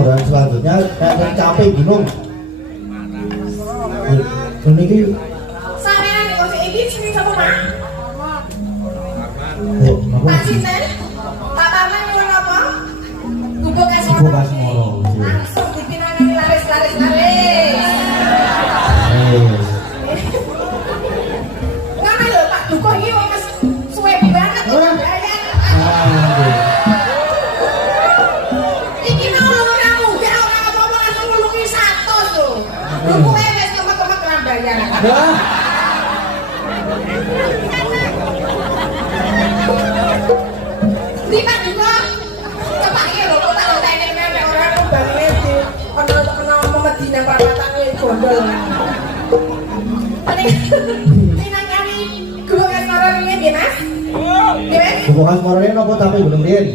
Dan selanjutnya yang capek gunung. Ini sampean kok iki sing sapa, Pak? Pak Sinten? Pak Taman nyuwun apa? Gubuk Kasmoro. Gubuk Kasmoro. Langsung dipinangani laris. Ngene lho Pak Dukuh iki wong wis suwe banget ora bayar. Iki mau ora muga ora apa-apa langsung nulungi 100 lho. Dukuhe wis kemek-kemek ora bayar. Di Pak Dukuh. Kepake lho kok tak enteni nek ora numbangine di ana Medina Pratane gondol. Minang kami Gubuk Kasmoro ini nggih Mas? Nggih Mas? Gubuk Kasmoro ini nopo tapi belum riyen?